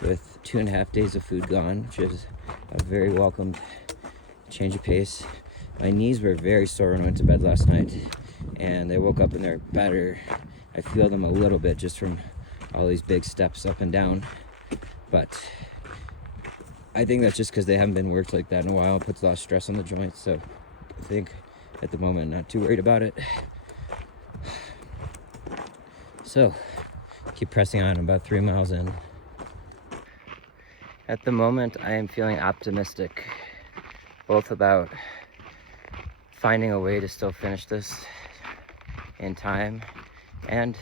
with 2.5 days of food gone, which is a very welcome change of pace. My knees were very sore when I went to bed last night, and they woke up and they're better. I feel them a little bit just from all these big steps up and down, but I think that's just because they haven't been worked like that in a while. It puts a lot of stress on the joints, so I think at the moment not too worried about it. So keep pressing on. I'm about 3 miles in. At the moment I am feeling optimistic, both about finding a way to still finish this in time and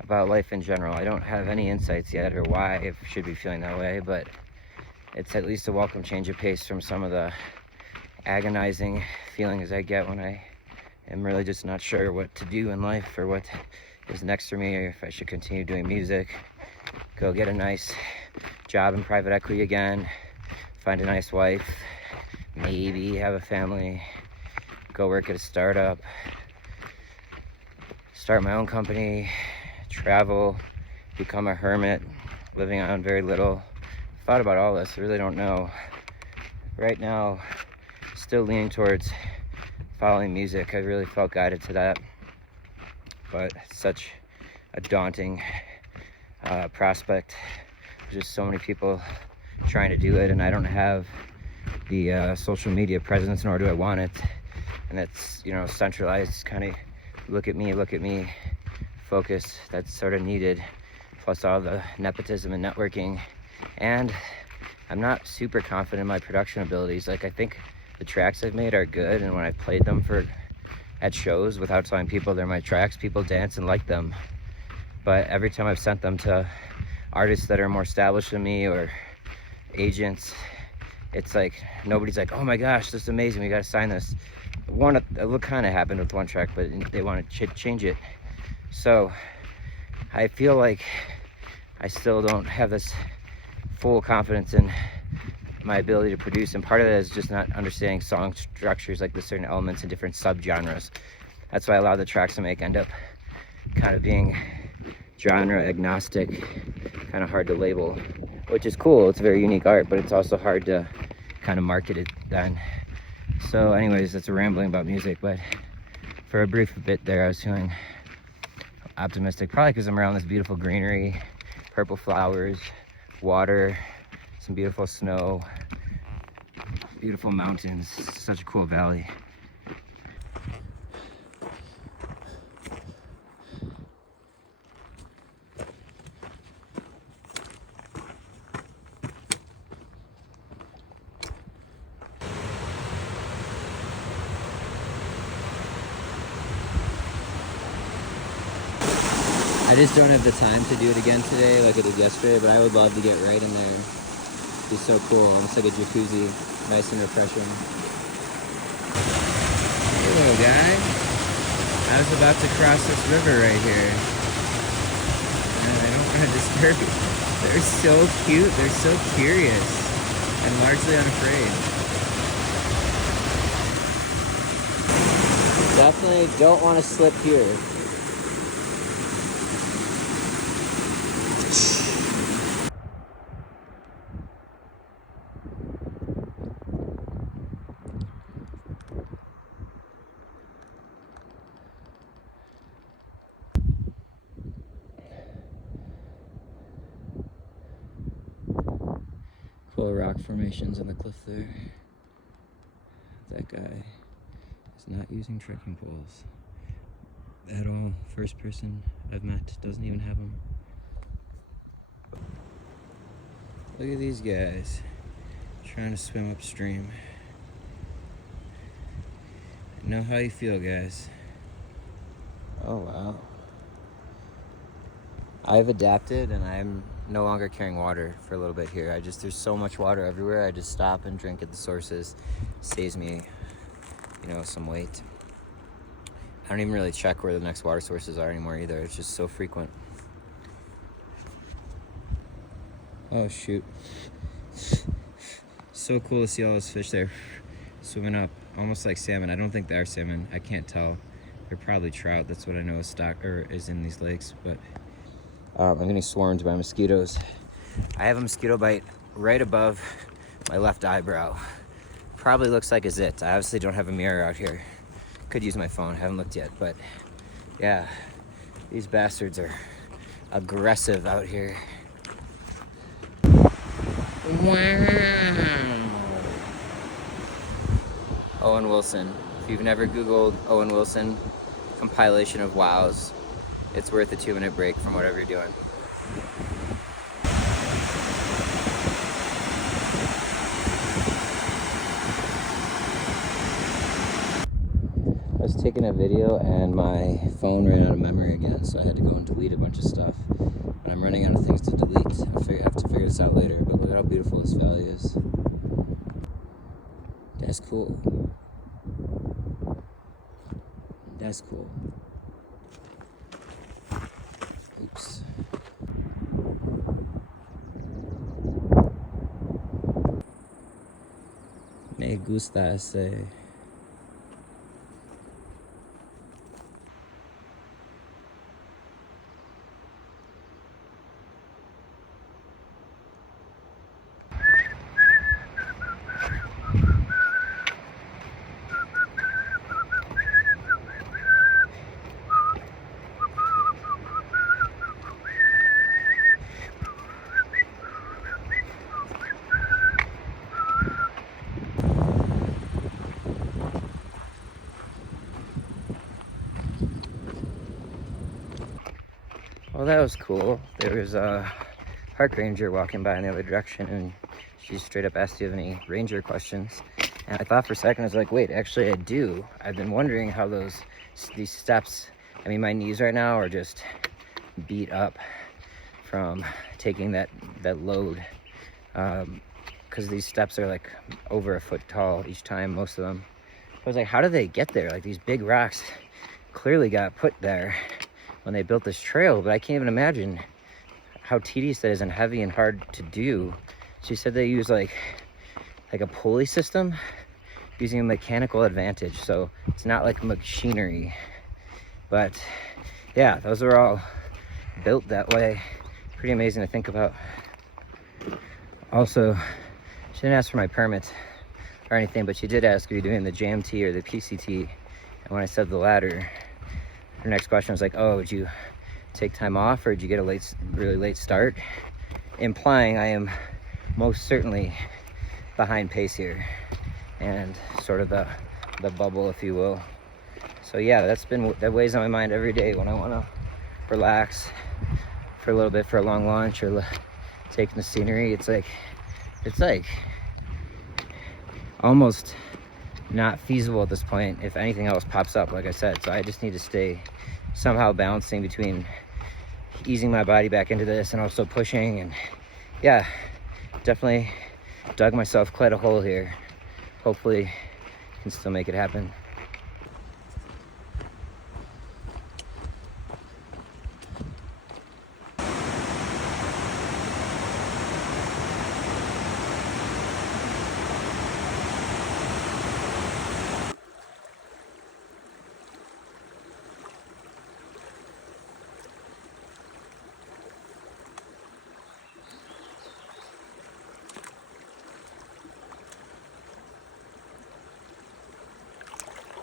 about life in general. I don't have any insights yet or why I should be feeling that way, but it's at least a welcome change of pace from some of the agonizing feelings I get when I am really just not sure what to do in life or what is next for me, or if I should continue doing music, go get a nice job in private equity again, find a nice wife, maybe have a family, go work at a startup, start my own company, travel, become a hermit, living on very little. Thought about all this, I really don't know. Right now, still leaning towards following music. I really felt guided to that, but it's such a daunting prospect. There's just so many people trying to do it, and I don't have the social media presence, nor do I want it. And that's, you know, centralized kind of look at me focus that's sort of needed, plus all the nepotism and networking. And I'm not super confident in my production abilities. Like, I think the tracks I've made are good, and when I've played them at shows without telling people they're my tracks, people dance and like them. But every time I've sent them to artists that are more established than me or agents, it's like nobody's like, oh my gosh, this is amazing, we gotta sign this. It kind of happened with one track, but they want to change it. So I feel like I still don't have this full confidence in my ability to produce, and part of that is just not understanding song structures, like the certain elements and different subgenres. That's why a lot of the tracks I make end up kind of being genre agnostic, kind of hard to label, which is cool. It's a very unique art, but it's also hard to kind of market it then. So anyways, that's a rambling about music, but for a brief bit there I was feeling optimistic, probably because I'm around this beautiful greenery, purple flowers, water, some beautiful snow, beautiful mountains. Such a cool valley. I just don't have the time to do it again today like I did yesterday, but I would love to get right in there. It'd be so cool. It's like a jacuzzi, nice and refreshing. Hello, guy. I was about to cross this river right here, and I don't want to disturb you. They're so cute. They're so curious and largely unafraid. Definitely don't want to slip here. Cool rock formations on the cliff there. That guy is not using trekking poles at all. First person I've met doesn't even have them. Look at these guys trying to swim upstream. Know how you feel, guys. Oh wow. I've adapted, and I'm no longer carrying water for a little bit here. There's so much water everywhere. I just stop and drink at the sources. Saves me, some weight. I don't even really check where the next water sources are anymore either. It's just so frequent. Oh shoot. So cool to see all those fish there swimming up, almost like salmon. I don't think they are salmon. I can't tell. They're probably trout. That's what I know is in these lakes, but I'm getting swarmed by mosquitoes. I have a mosquito bite right above my left eyebrow. Probably looks like a zit. I obviously don't have a mirror out here. Could use my phone, haven't looked yet, but yeah, these bastards are aggressive out here. Wow. Owen Wilson. If you've never Googled Owen Wilson compilation of wows, it's worth a 2-minute break from whatever you're doing. I was taking a video and my phone ran out of memory again, so I had to go and delete a bunch of stuff. And I'm running out of things to delete. I have to figure this out later, but look at how beautiful this valley is. That's cool. That's cool. Oops. Me gusta ese. Well, that was cool. There was a park ranger walking by in the other direction, and she straight up asked, "Do you have any ranger questions?" And I thought for a second, I was like, wait, actually I do. I've been wondering how these steps, I mean, my knees right now are just beat up from taking that load, because these steps are like over a foot tall each time, most of them. I was like, how do they get there? Like, these big rocks clearly got put there when they built this trail, but I can't even imagine how tedious that is and heavy and hard to do. She said they use like a pulley system using a mechanical advantage, so it's not like machinery. But yeah, those are all built that way. Pretty amazing to think about. Also, she didn't ask for my permit or anything, but she did ask, are you doing the JMT or the PCT? And when I said the latter, her next question was like, oh, would you take time off, or did you get a really late start? Implying I am most certainly behind pace here, and sort of the bubble, if you will. So yeah, that weighs on my mind every day when I want to relax for a little bit for a long lunch or taking the scenery. It's like almost not feasible at this point if anything else pops up, like I said. So I just need to stay somehow balancing between easing my body back into this and also pushing. And yeah, definitely dug myself quite a hole here. Hopefully can still make it happen.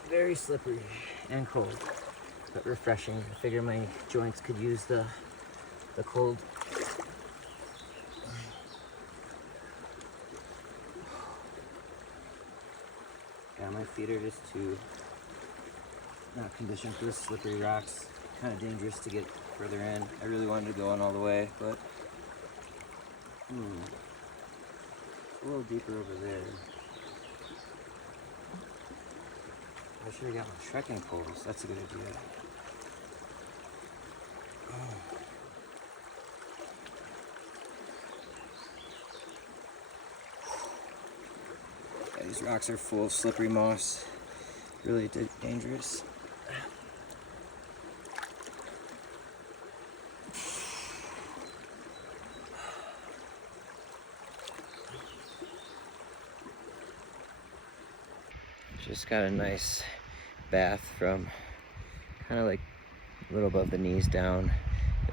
Very slippery and cold, but refreshing. I figure my joints could use the cold. Yeah, my feet are just too not conditioned for the slippery rocks. Kind of dangerous to get further in. I really wanted to go in all the way, but a little deeper over there. I should have got my trekking poles. That's a good idea. Yeah, these rocks are full of slippery moss. Really dangerous. Just got a nice bath from kind of like a little above the knees down.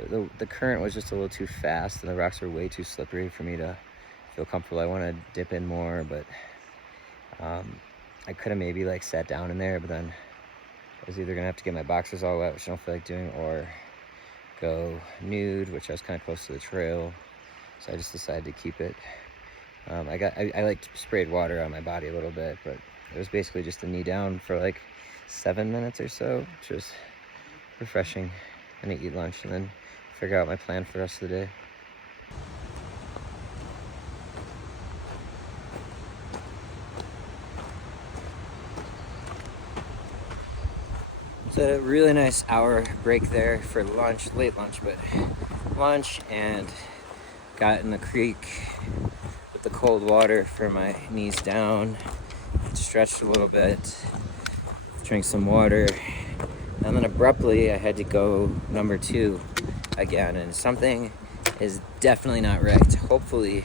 the current was just a little too fast and the rocks were way too slippery for me to feel comfortable. I want to dip in more, but I could have maybe like sat down in there, but then I was either gonna have to get my boxers all wet, which I don't feel like doing, or go nude, which I was kind of close to the trail, so I just decided to keep it. I like sprayed water on my body a little bit, but it was basically just a knee down for like 7 minutes or so, which was refreshing. And eat lunch and then figure out my plan for the rest of the day. It's a really nice hour break there for lunch, late lunch, but lunch, and got in the creek with the cold water for my knees down, stretched a little bit, drank some water, and then abruptly I had to go number 2 again, and something is definitely not right. Hopefully,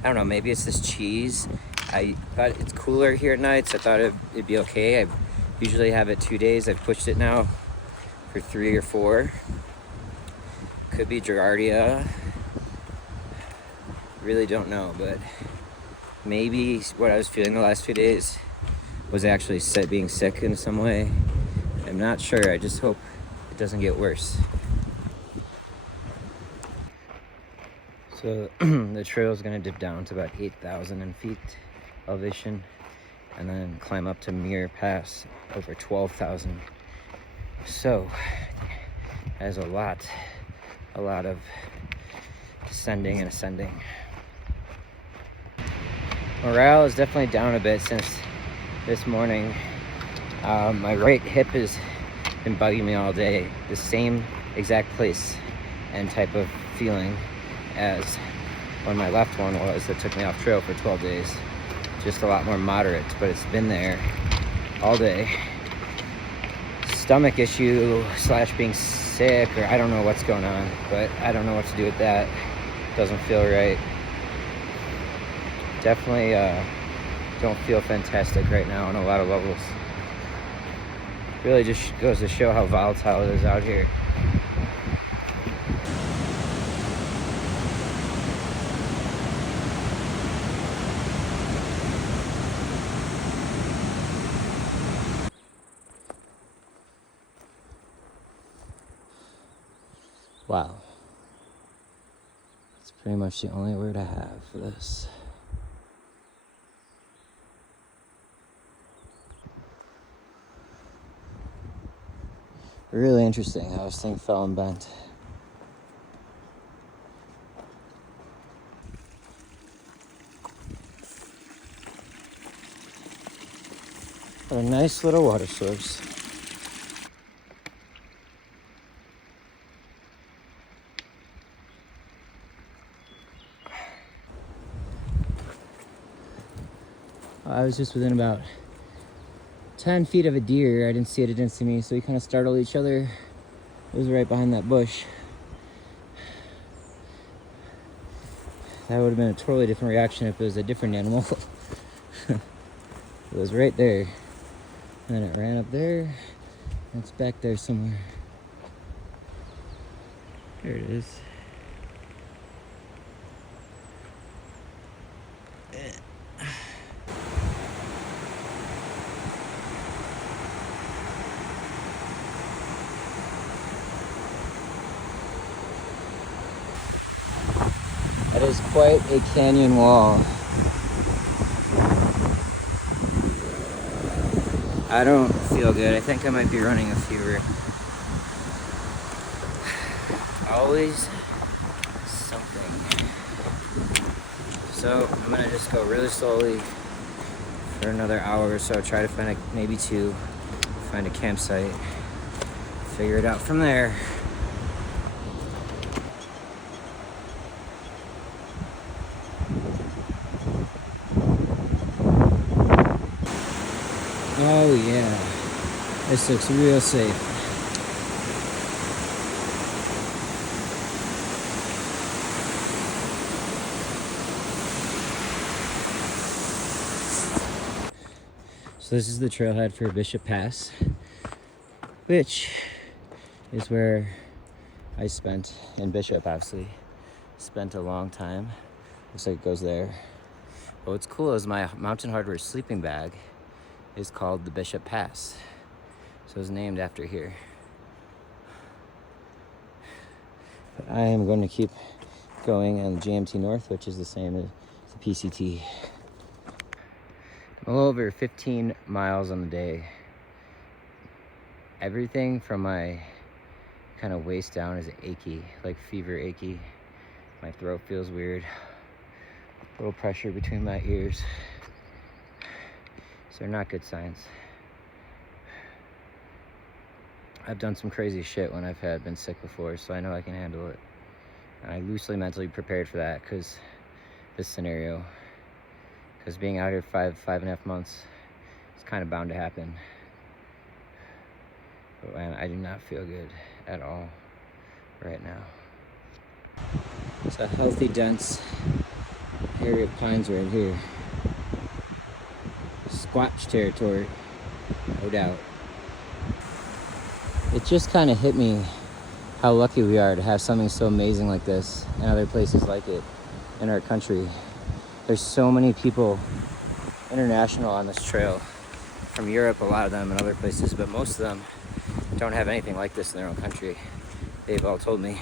I don't know, maybe it's this cheese. I thought it's cooler here at night, so I thought it'd be okay. I usually have it 2 days. I've pushed it now for 3 or 4. Could be Giardia. Really don't know, but maybe what I was feeling the last few days was actually being sick in some way. I'm not sure. I just hope it doesn't get worse. So the trail is going to dip down to about 8,000 feet elevation, and then climb up to Muir Pass over 12,000. So there's a lot of descending and ascending. Morale is definitely down a bit since this morning. My right hip has been bugging me all day. The same exact place and type of feeling as when my left one was that took me off trail for 12 days. Just a lot more moderate, but it's been there all day. Stomach issue / being sick, or I don't know what's going on, but I don't know what to do with that. Doesn't feel right. Definitely don't feel fantastic right now on a lot of levels. Really just goes to show how volatile it is out here. Wow. That's pretty much the only word I have for this. Really interesting how this thing fell and bent. What a nice little water source. I was just within about 10 feet of a deer. I didn't see it didn't see me, so we kind of startled each other. It was right behind that bush. That would have been a totally different reaction if it was a different animal. It was right there. And then it ran up there. And it's back there somewhere. There it is. That is quite a canyon wall. I don't feel good. I think I might be running a fever. Always something. So I'm gonna just go really slowly for another hour or so. Try to find maybe 2, find a campsite, figure it out from there. Oh yeah, this looks real safe. So this is the trailhead for Bishop Pass, which is where I spent in Bishop, obviously. Spent a long time. Looks like it goes there. But what's cool is my Mountain Hardwear sleeping bag is called the Bishop Pass. So it was named after here. But I am going to keep going on the GMT North, which is the same as the PCT. I'm a little over 15 miles on the day. Everything from my kind of waist down is achy, like fever achy. My throat feels weird. A little pressure between my ears. So they're not good signs. I've done some crazy shit when I've been sick before, so I know I can handle it. And I loosely mentally prepared for that because this scenario. Because being out here 5.5 months, it's kind of bound to happen. But man, I do not feel good at all right now. It's a healthy, dense area of pines right here. Squatch territory, no doubt. It just kind of hit me how lucky we are to have something so amazing like this and other places like it in our country. There's so many people international on this trail, from Europe, a lot of them, and other places, but most of them don't have anything like this in their own country. They've all told me.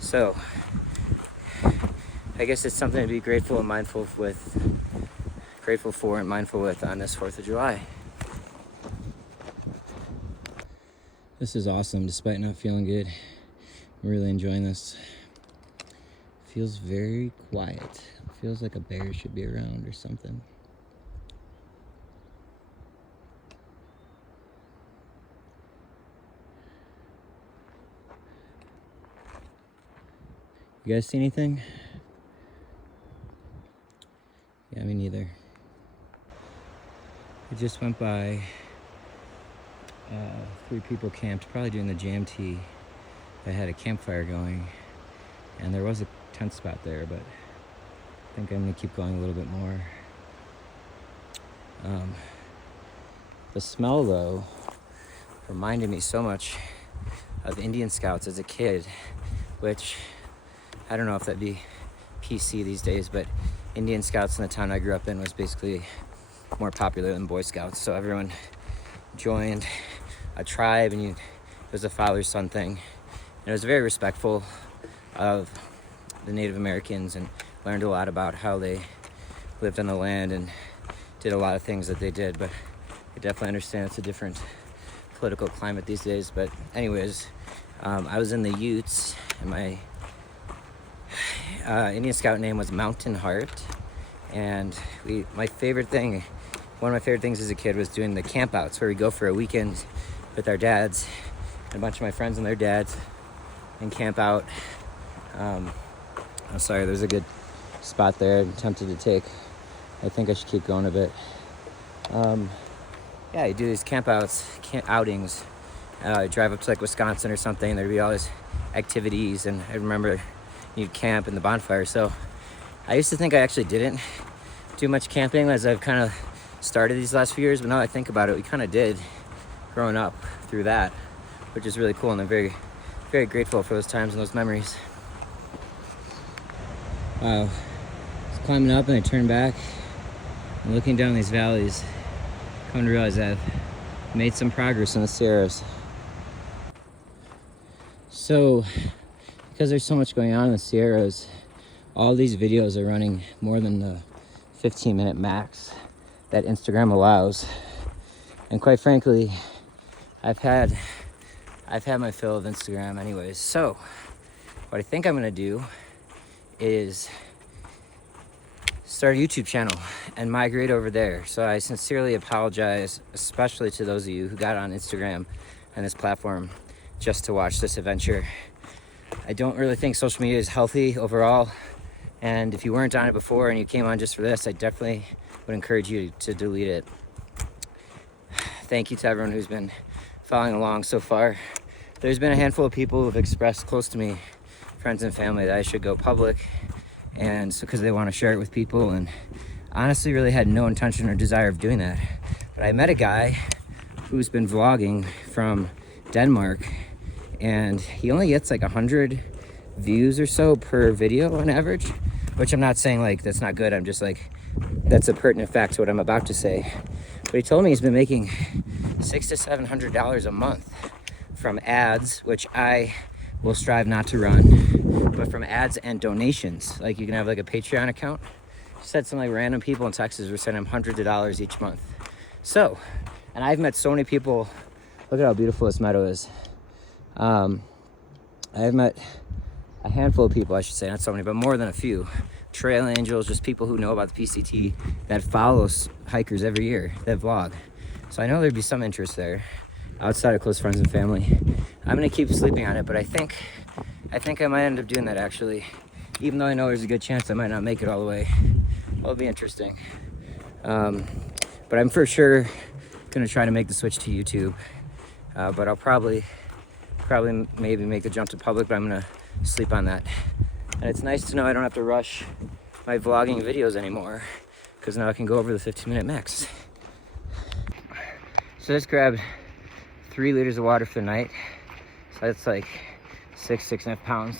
So I guess it's something to be grateful and mindful for and mindful with on this 4th of July. This is awesome, despite not feeling good. I'm really enjoying this. Feels very quiet. Feels like a bear should be around or something. You guys see anything? Yeah, me neither. We just went by 3 people camped, probably doing the JMT. They had a campfire going, and there was a tent spot there, but I think I'm gonna keep going a little bit more. The smell, though, reminded me so much of Indian Scouts as a kid, which I don't know if that'd be PC these days, but Indian Scouts in the town I grew up in was basically more popular than Boy Scouts, so everyone joined a tribe, and it was a father-son thing. And it was very respectful of the Native Americans, and learned a lot about how they lived on the land and did a lot of things that they did. But I definitely understand it's a different political climate these days. But anyways, I was in the Utes, and my Indian Scout name was Mountain Heart. And one of my favorite things as a kid was doing the campouts, where we go for a weekend with our dads and a bunch of my friends and their dads and camp out. I'm sorry, there's a good spot there I'm tempted to take. I think I should keep going a bit. Yeah, you do these outings. Drive up to like Wisconsin or something. There'd be all these activities, and I remember you'd camp in the bonfire. So I used to think I actually didn't do much camping as I've kind of started these last few years, but now I think about it, we kind of did growing up through that, which is really cool, and I'm very, very grateful for those times and those memories. Wow, I was climbing up and I turned back and looking down these valleys, come to realize I've made some progress in the Sierras. So, because there's so much going on in the Sierras, all these videos are running more than the 15-minute max that Instagram allows. And quite frankly, I've had my fill of Instagram anyways. So what I think I'm gonna do is start a YouTube channel and migrate over there. So I sincerely apologize, especially to those of you who got on Instagram and this platform just to watch this adventure. I don't really think social media is healthy overall. And if you weren't on it before and you came on just for this, I definitely would encourage you to delete it. Thank you to everyone who's been following along so far. There's been a handful of people who've expressed close to me, friends and family, that I should go public, and so because they want to share it with people, and honestly really had no intention or desire of doing that. But I met a guy who's been vlogging from Denmark, and he only gets like 100 views or so per video on average, which I'm not saying like that's not good. I'm just like, that's a pertinent fact to what I'm about to say. But he told me he's been making $600 to $700 a month from ads, which I will strive not to run, but from ads and donations. Like you can have like a Patreon account. He said some like random people in Texas were sending him hundreds of dollars each month. So, and I've met so many people. Look at how beautiful this meadow is. I've met a handful of people, I should say, not so many, but more than a few. Trail angels, just people who know about the PCT that follow hikers every year, that vlog. So I know there'd be some interest there outside of close friends and family. I'm gonna keep sleeping on it, but I think I might end up doing that actually. Even though I know there's a good chance I might not make it all the way. It'll be interesting. But I'm for sure gonna try to make the switch to YouTube. But I'll probably maybe make the jump to public, but I'm gonna sleep on that. And it's nice to know I don't have to rush my vlogging videos anymore, because now I can go over the 15-minute max. So I just grabbed 3 liters of water for the night. So that's like 6.5 pounds.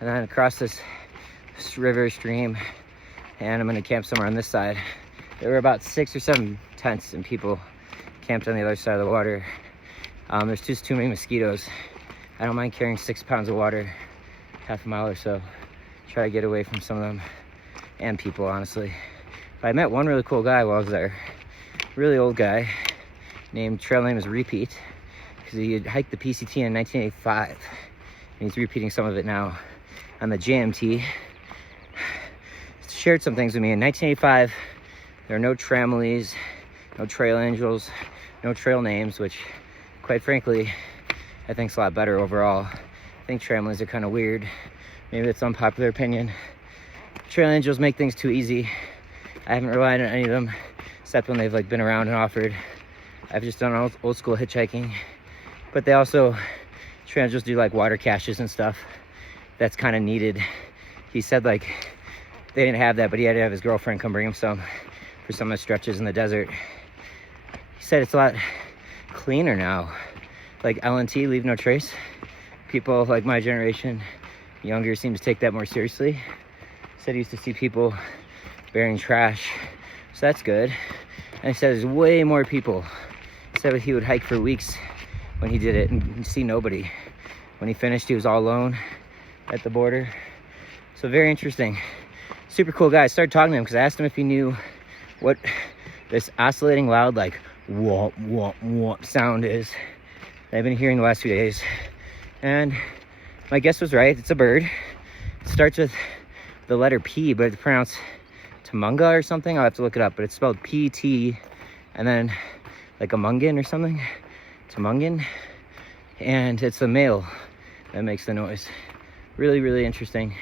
And then across this river stream, and I'm gonna camp somewhere on this side. There were about 6 or 7 tents and people camped on the other side of the water. There's just too many mosquitoes. I don't mind carrying 6 pounds of water half a mile or so. Try to get away from some of them and people, honestly. But I met one really cool guy while I was there. Really old guy named, trail name is Repeat, because he had hiked the PCT in 1985. And he's repeating some of it now on the JMT. Shared some things with me. In 1985, there are no tramolies, no trail angels, no trail names, which quite frankly, I think is a lot better overall. I think tramolines are kind of weird. Maybe it's unpopular opinion. Trail angels make things too easy. I haven't relied on any of them, except when they've like been around and offered. I've just done old school hitchhiking. But they also, trail angels do like water caches and stuff. That's kind of needed. He said like, they didn't have that, but he had to have his girlfriend come bring him some for some of the stretches in the desert. He said it's a lot cleaner now. Like L&T, leave no trace. People like my generation, younger, seem to take that more seriously. Said he used to see people burying trash, so that's good. And he said there's way more people. He said he would hike for weeks when he did it and see nobody. When he finished, he was all alone at the border. So very interesting. Super cool guy. I started talking to him because I asked him if he knew what this oscillating loud like womp womp womp sound is that I've been hearing the last few days. And my guess was right. It's a bird. It starts with the letter P, but it's pronounced Tamunga or something. I'll have to look it up, but it's spelled P-T and then like a mungin or something. Tamungan. And it's a male that makes the noise. Really, really interesting.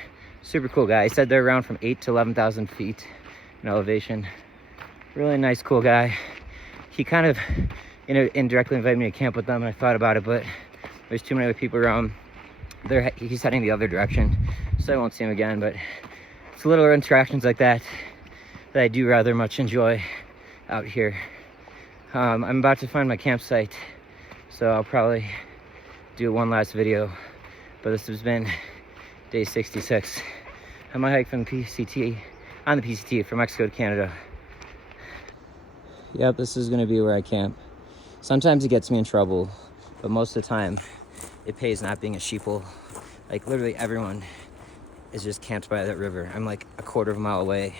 Super cool guy. He said they're around from 8,000 to 11,000 feet in elevation. Really nice, cool guy. He kind of indirectly invited me to camp with them, and I thought about it, but there's too many other people around. He's heading the other direction, so I won't see him again, but it's little interactions like that that I do rather much enjoy out here. I'm about to find my campsite, so I'll probably do one last video, but this has been day 66 on my hike from the PCT, on the PCT from Mexico to Canada. Yep, this is gonna be where I camp. Sometimes it gets me in trouble, but most of the time it pays not being a sheeple. Like literally everyone is just camped by that river. I'm like a quarter of a mile away,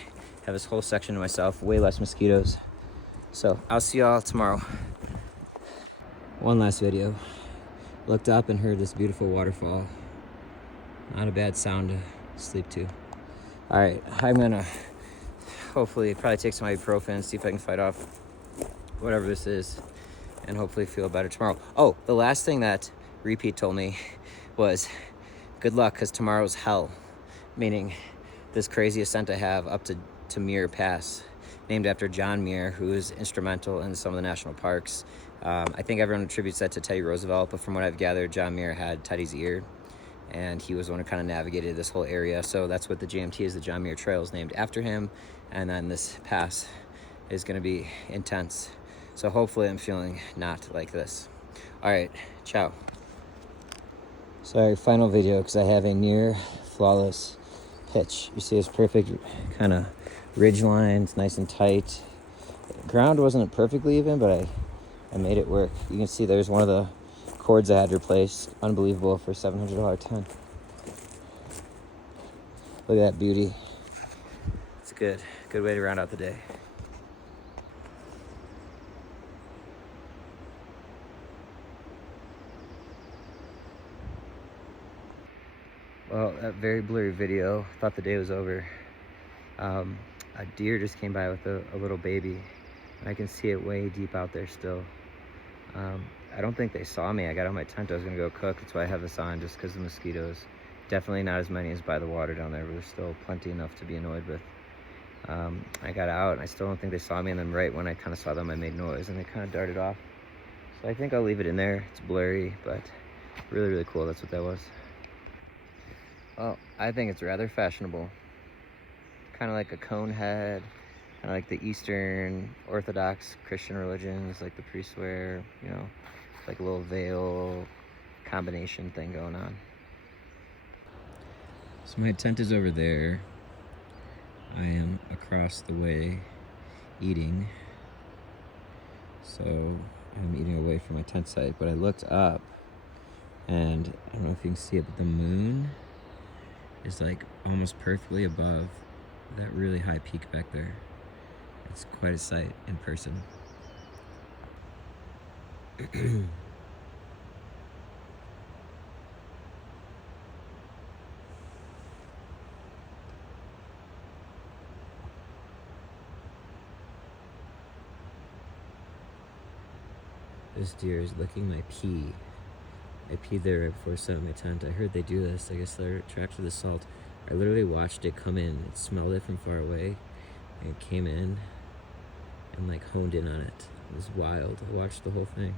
have this whole section to myself, way less mosquitoes. So I'll see y'all tomorrow. One last video. Looked up and heard this beautiful waterfall. Not a bad sound to sleep to. All right, I'm gonna hopefully probably take some ibuprofen, see if I can fight off whatever this is, and hopefully feel better tomorrow. Oh, the last thing that Repeat told me was good luck, because tomorrow's hell, meaning this crazy ascent I have up to Muir Pass, named after John Muir, who is instrumental in some of the national parks. I think everyone attributes that to Teddy Roosevelt, but from what I've gathered, John Muir had Teddy's ear, and he was the one who kind of navigated this whole area. So that's what the JMT is, the John Muir Trail, is named after him. And then this pass is going to be intense. So hopefully I'm feeling not like this. All right, ciao. Sorry, final video, because I have a near flawless pitch. You see it's perfect kind of ridge lines, nice and tight. Ground wasn't perfectly even, but I made it work. You can see there's one of the cords I had replaced. Unbelievable for a $700 tent. Look at that beauty. It's good. Good way to round out the day. Well, that very blurry video, thought the day was over. A deer just came by with a little baby. I can see it way deep out there still. I don't think they saw me. I got out my tent, I was gonna go cook. That's why I have this on, just because of mosquitoes. Definitely not as many as by the water down there, but there's still plenty enough to be annoyed with. I got out and I still don't think they saw me, and then right when I kind of saw them, I made noise and they kind of darted off. So I think I'll leave it in there. It's blurry, but really, really cool. That's what that was. Well, I think it's rather fashionable. Kind of like a cone head, kind of like the Eastern Orthodox Christian religions, like the priests wear, you know, like a little veil combination thing going on. So my tent is over there. I am across the way eating. So I'm eating away from my tent site, but I looked up and I don't know if you can see it, but the moon is like almost perfectly above that really high peak back there. It's quite a sight in person. This deer is licking my pee. I peed there right before I set up my tent. I heard they do this. I guess they're attracted to the salt. I literally watched it come in. It smelled it from far away. And it came in and like honed in on it. It was wild. I watched the whole thing.